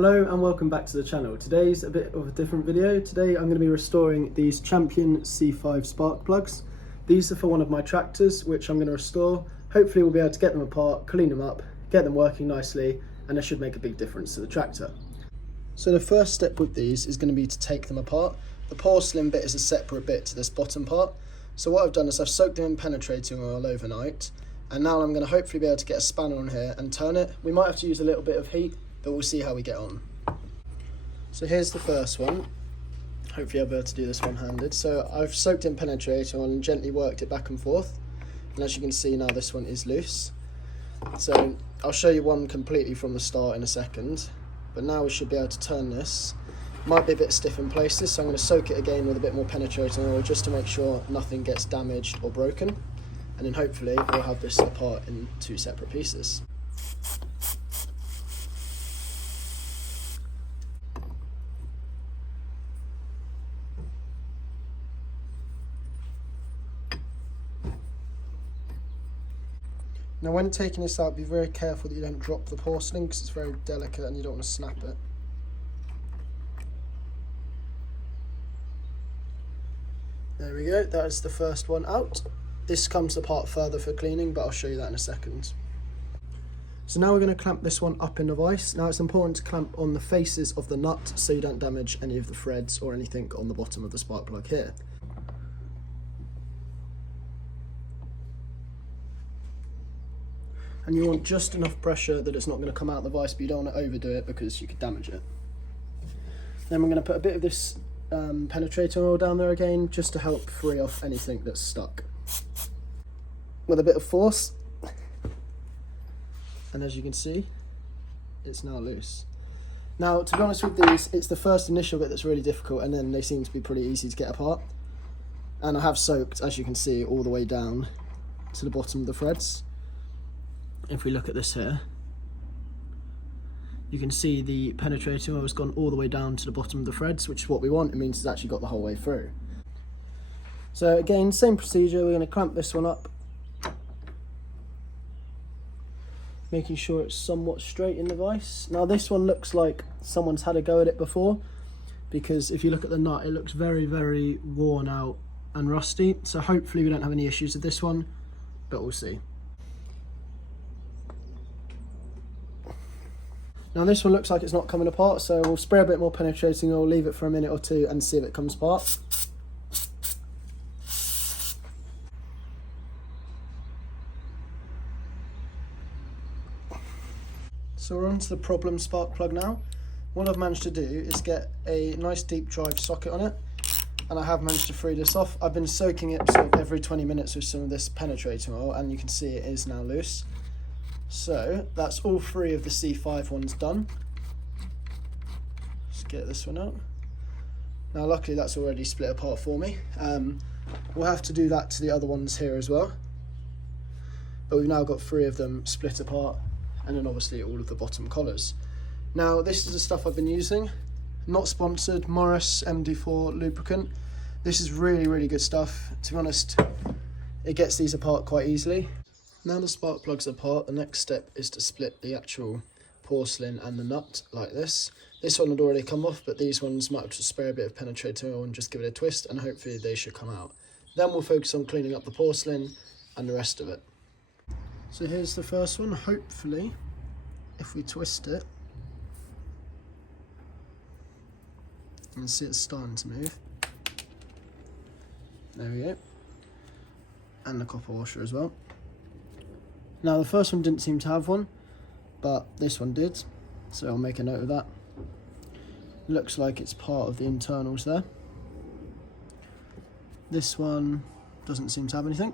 Hello and welcome back to the channel. Today's a bit of a different video. Today I'm going to be restoring these Champion C5 spark plugs. These are for one of my tractors which I'm going to restore. Hopefully we'll be able to get them apart, clean them up, get them working nicely, and it should make a big difference to the tractor. So the first step with these is going to be to take them apart. The porcelain bit is a separate bit to this bottom part. So what I've done is I've soaked them in penetrating oil overnight, and now I'm going to hopefully be able to get a spanner on here and turn it. We might have to use a little bit of heat, but we'll see how we get on. So here's the first one. Hopefully I'll be able to do this one-handed. So I've soaked in penetrating oil and gently worked it back and forth. And as you can see now, this one is loose. So I'll show you one completely from the start in a second. But now we should be able to turn this. Might be a bit stiff in places, so I'm going to soak it again with a bit more penetrating oil just to make sure nothing gets damaged or broken. And then hopefully we'll have this apart in two separate pieces. Now when taking this out, be very careful that you don't drop the porcelain because it's very delicate and you don't want to snap it. There we go, that is the first one out. This comes apart further for cleaning, but I'll show you that in a second. So now we're going to clamp this one up in the vise. Now it's important to clamp on the faces of the nut so you don't damage any of the threads or anything on the bottom of the spark plug here. And you want just enough pressure that it's not going to come out the vise, but you don't want to overdo it because you could damage it. Then we're going to put a bit of this penetrating oil down there again, just to help free off anything that's stuck. With a bit of force, and as you can see, it's now loose. Now, to be honest with these, it's the first initial bit that's really difficult, and then they seem to be pretty easy to get apart. And I have soaked, as you can see, all the way down to the bottom of the threads. If we look at this here, you can see the penetrating oil has gone all the way down to the bottom of the threads, which is what we want. It means it's actually got the whole way through. So again, same procedure, we're going to clamp this one up, making sure it's somewhat straight in the vise. Now this one looks like someone's had a go at it before, because if you look at the nut, it looks very, very worn out and rusty. So hopefully we don't have any issues with this one, but we'll see. Now this one looks like it's not coming apart, so we'll spray a bit more penetrating oil, leave it for a minute or two and see if it comes apart. So we're on to the problem spark plug now. What I've managed to do is get a nice deep drive socket on it, and I have managed to free this off. I've been soaking it sort of every 20 minutes with some of this penetrating oil, and you can see it is now loose. So that's all three of the C5 ones done. Let's get this one out. Now luckily that's already split apart for me. We'll have to do that to the other ones here as well. But we've now got three of them split apart, and then obviously all of the bottom collars. Now this is the stuff I've been using. Not sponsored, Morris MD4 lubricant. This is really, really good stuff. To be honest, it gets these apart quite easily. Now the spark plugs are apart, the next step is to split the actual porcelain and the nut like this. This one had already come off, but these ones might have to spray a bit of penetrating oil and just give it a twist, and hopefully they should come out. Then we'll focus on cleaning up the porcelain and the rest of it. So here's the first one. Hopefully, if we twist it, you can see it's starting to move. There we go. And the copper washer as well. Now the first one didn't seem to have one, but this one did, so I'll make a note of that. Looks like it's part of the internals there. This one doesn't seem to have anything,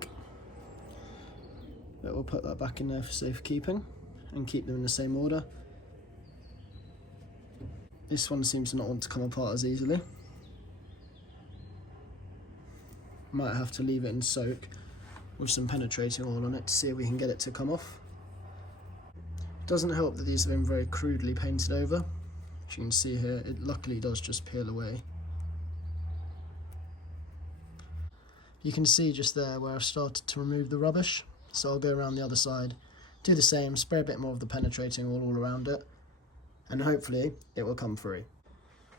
but we'll put that back in there for safekeeping and keep them in the same order. This one seems to not want to come apart as easily. Might have to leave it in soak with some penetrating oil on it to see if we can get it to come off. Doesn't help that these have been very crudely painted over. As you can see here, it luckily does just peel away. You can see just there where I've started to remove the rubbish, so I'll go around the other side, do the same, spray a bit more of the penetrating oil all around it, and hopefully it will come free.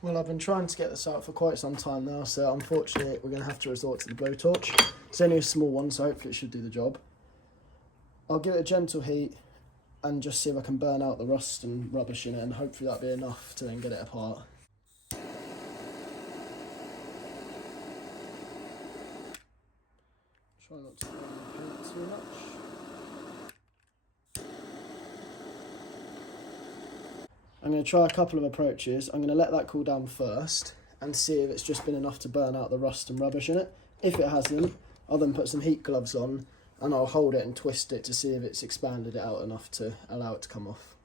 Well, I've been trying to get this out for quite some time now, so unfortunately we're going to have to resort to the blowtorch. It's only a small one, so hopefully it should do the job. I'll give it a gentle heat and just see if I can burn out the rust and rubbish in it, and hopefully that'll be enough to then get it apart. Try not to burn the paint too much. I'm going to try a couple of approaches. I'm going to let that cool down first and see if it's just been enough to burn out the rust and rubbish in it. If it hasn't, I'll then put some heat gloves on and I'll hold it and twist it to see if it's expanded it out enough to allow it to come off.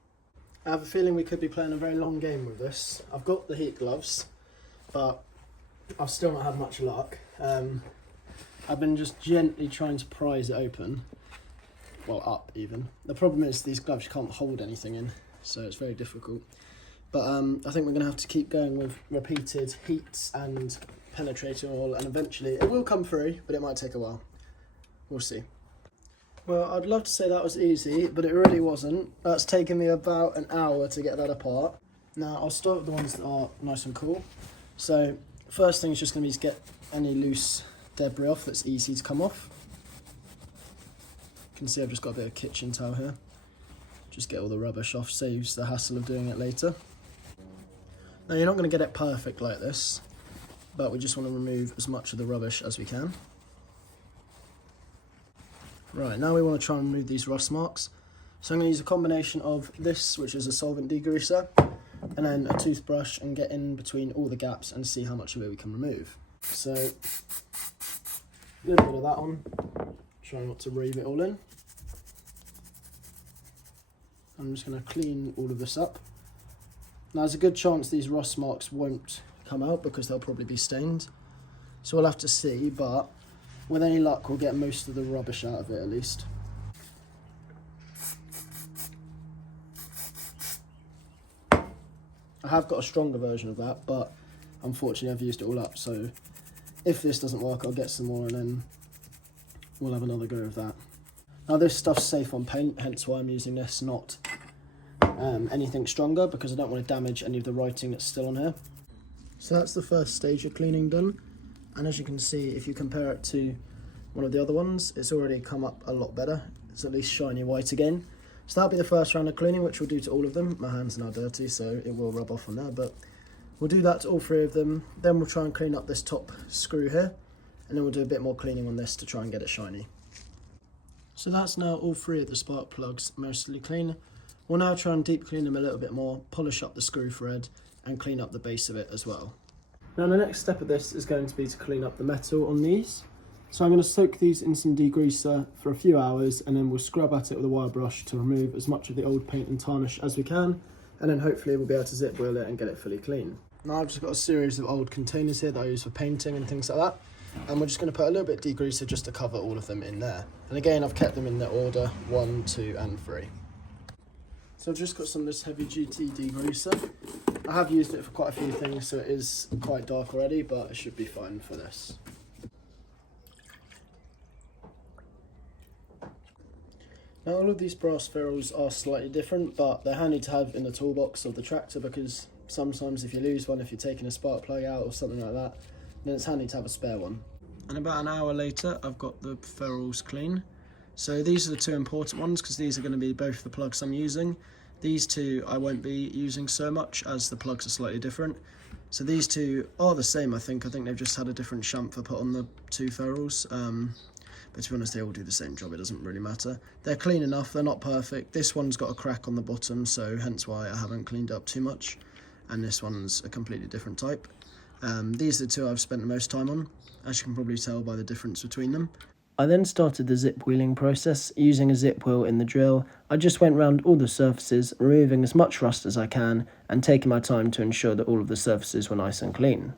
I have a feeling we could be playing a very long game with this. I've got the heat gloves, but I've still not had much luck. I've been just gently trying to prise it open, well, up even. The problem is these gloves can't hold anything in, so it's very difficult. But I think we're going to have to keep going with repeated heats and penetrating oil, and eventually it will come free, but it might take a while. We'll see. Well, I'd love to say that was easy, but it really wasn't. That's taken me about an hour to get that apart. Now, I'll start with the ones that are nice and cool. So, first thing is just going to be to get any loose debris off that's easy to come off. You can see I've just got a bit of kitchen towel here. Just get all the rubbish off, saves the hassle of doing it later. Now, you're not going to get it perfect like this, but we just want to remove as much of the rubbish as we can. Right, now we want to try and remove these rust marks. So I'm going to use a combination of this, which is a solvent degreaser, and then a toothbrush, and get in between all the gaps and see how much of it we can remove. So, a little bit of that on, try not to rave it all in. I'm just going to clean all of this up. Now there's a good chance these rust marks won't come out because they'll probably be stained. So we'll have to see, but with any luck we'll get most of the rubbish out of it at least. I have got a stronger version of that, but unfortunately I've used it all up, so if this doesn't work I'll get some more and then we'll have another go of that. Now this stuff's safe on paint, hence why I'm using this, not anything stronger, because I don't want to damage any of the writing that's still on here. So that's the first stage of cleaning done, and as you can see, if you compare it to one of the other ones, it's already come up a lot better. It's at least shiny white again. So that'll be the first round of cleaning, which we'll do to all of them. My hands are now dirty, so it will rub off on there, but we'll do that to all three of them. Then we'll try and clean up this top screw here, and then we'll do a bit more cleaning on this to try and get it shiny. So that's now all three of the spark plugs mostly clean. We'll now try and deep clean them a little bit more, polish up the screw thread, and clean up the base of it as well. Now the next step of this is going to be to clean up the metal on these. So I'm going to soak these in some degreaser for a few hours, and then we'll scrub at it with a wire brush to remove as much of the old paint and tarnish as we can, and then hopefully we'll be able to zip wheel it and get it fully clean. Now I've just got a series of old containers here that I use for painting and things like that, and we're just going to put a little bit of degreaser just to cover all of them in there. And again, I've kept them in the order 1, 2 and 3. So I've just got some of this heavy duty degreaser. I have used it for quite a few things, so it is quite dark already, but it should be fine for this. Now all of these brass ferrules are slightly different, but they're handy to have in the toolbox of the tractor, because sometimes if you lose one, if you're taking a spark plug out or something like that, then it's handy to have a spare one. And about an hour later, I've got the ferrules clean. So these are the two important ones, because these are going to be both the plugs I'm using. These two I won't be using so much, as the plugs are slightly different. So these two are the same, I think. I think they've just had a different chamfer put on the two ferrules. But to be honest, they all do the same job, it doesn't really matter. They're clean enough, they're not perfect. This one's got a crack on the bottom, so hence why I haven't cleaned up too much. And this one's a completely different type. These are the two I've spent the most time on, as you can probably tell by the difference between them. I then started the zip wheeling process. Using a zip wheel in the drill, I just went round all the surfaces, removing as much rust as I can, and taking my time to ensure that all of the surfaces were nice and clean.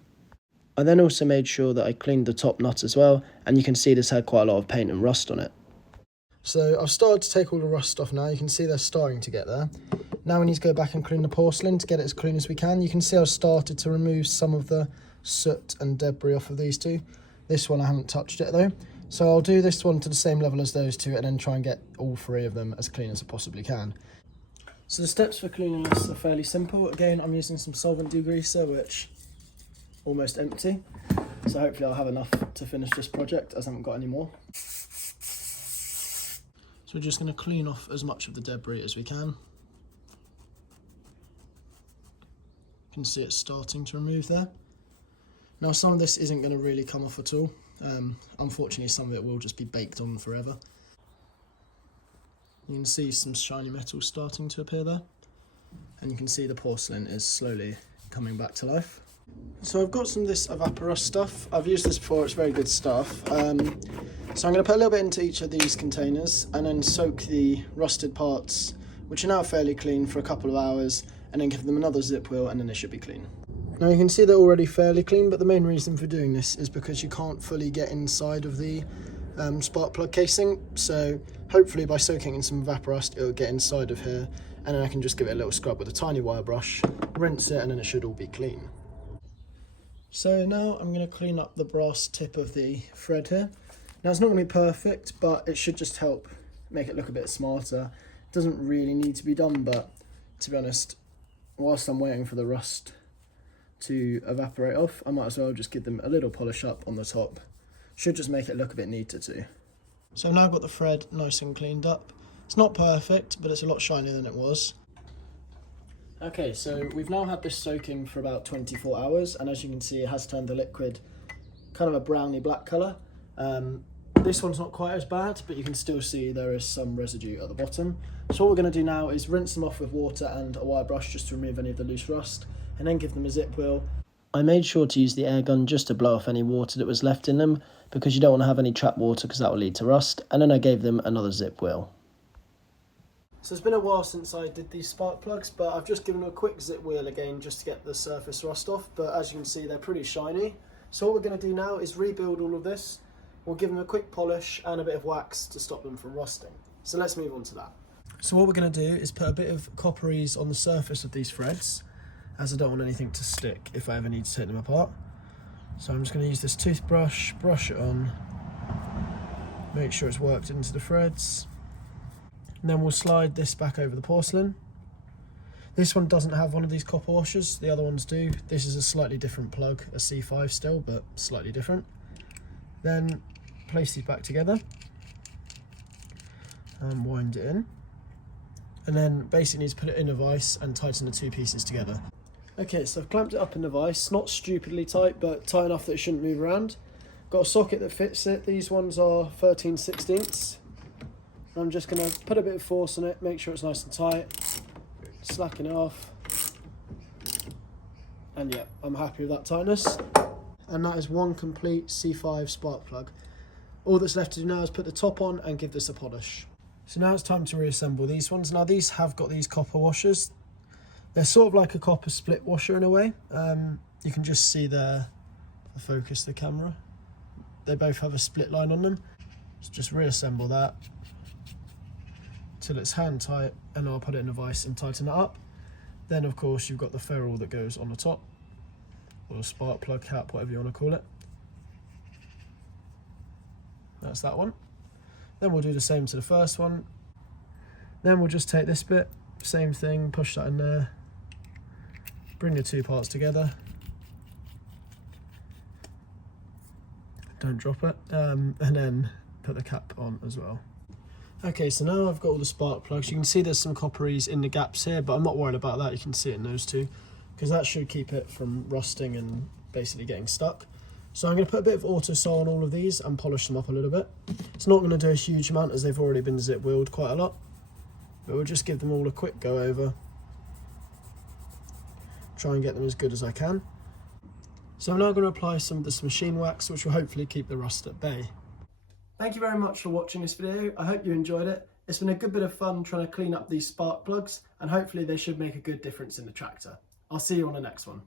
I then also made sure that I cleaned the top nut as well, and you can see this had quite a lot of paint and rust on it. So I've started to take all the rust off now. You can see they're starting to get there. Now we need to go back and clean the porcelain to get it as clean as we can. You can see I've started to remove some of the soot and debris off of these two. This one I haven't touched it though. So I'll do this one to the same level as those two, and then try and get all three of them as clean as I possibly can. So the steps for cleaning this are fairly simple. Again, I'm using some solvent degreaser, which almost empty. So hopefully I'll have enough to finish this project as I haven't got any more. So we're just going to clean off as much of the debris as we can. You can see it's starting to remove there. Now some of this isn't going to really come off at all. Unfortunately some of it will just be baked on forever. You can see some shiny metal starting to appear there. And you can see the porcelain is slowly coming back to life. So I've got some of this Evaporust stuff. I've used this before, it's very good stuff. So I'm going to put a little bit into each of these containers and then soak the rusted parts, which are now fairly clean, for a couple of hours, and then give them another zip wheel and then they should be clean. Now you can see they're already fairly clean, but the main reason for doing this is because you can't fully get inside of the spark plug casing. So hopefully by soaking in some Evaporust it'll get inside of here, and then I can just give it a little scrub with a tiny wire brush, rinse it, and then it should all be clean. So now I'm going to clean up the brass tip of the thread here. Now it's not going to be perfect, but it should just help make it look a bit smarter. It doesn't really need to be done, but to be honest, whilst I'm waiting for the rust to evaporate off, I might as well just give them a little polish up on the top. Should just make it look a bit neater too. So I've now got the thread nice and cleaned up. It's not perfect, but it's a lot shinier than it was. Okay, so we've now had this soaking for about 24 hours, and as you can see it has turned the liquid kind of a browny black colour. This one's not quite as bad, but you can still see there is some residue at the bottom. So what we're going to do now is rinse them off with water and a wire brush just to remove any of the loose rust, and then give them a zip wheel. I made sure to use the air gun just to blow off any water that was left in them, because you don't want to have any trapped water because that will lead to rust, and then I gave them another zip wheel. So it's been a while since I did these spark plugs, but I've just given them a quick zip wheel again just to get the surface rust off, but as you can see they're pretty shiny. So what we're going to do now is rebuild all of this. We'll give them a quick polish and a bit of wax to stop them from rusting. So let's move on to that. So what we're going to do is put a bit of copperies on the surface of these threads, as I don't want anything to stick if I ever need to take them apart. So I'm just going to use this toothbrush, brush it on, make sure it's worked into the threads. And then we'll slide this back over the porcelain. This one doesn't have one of these copper washers, the other ones do. This is a slightly different plug, a C5 still, but slightly different. Then place these back together and wind it in. And then basically need to put it in a vise and tighten the two pieces together. Okay, so I've clamped it up in the vise, not stupidly tight, but tight enough that it shouldn't move around. Got a socket that fits it. These ones are 13/16. I'm just going to put a bit of force on it, make sure it's nice and tight, slacken it off, and yeah, I'm happy with that tightness. And that is one complete C5 spark plug. All that's left to do now is put the top on and give this a polish. So now it's time to reassemble these ones. Now these have got these copper washers. They're sort of like a copper split washer in a way. You can just see there, if I focus the camera, they both have a split line on them. So just reassemble that till it's hand tight, and I'll put it in a vise and tighten it up. Then of course you've got the ferrule that goes on the top, or a spark plug cap, whatever you want to call it. That's that one. Then we'll do the same to the first one. Then we'll just take this bit, same thing, push that in there, bring the two parts together, don't drop it, and then put the cap on as well. Okay, so now I've got all the spark plugs. You can see there's some copperies in the gaps here, but I'm not worried about that. You can see it in those two, because that should keep it from rusting and basically getting stuck. So I'm going to put a bit of auto-sol on all of these and polish them up a little bit. It's not going to do a huge amount as they've already been zip wheeled quite a lot, but we'll just give them all a quick go over. Try and get them as good as I can. So I'm now going to apply some of this machine wax, which will hopefully keep the rust at bay. Thank you very much for watching this video. I hope you enjoyed it. It's been a good bit of fun trying to clean up these spark plugs, and hopefully they should make a good difference in the tractor. I'll see you on the next one.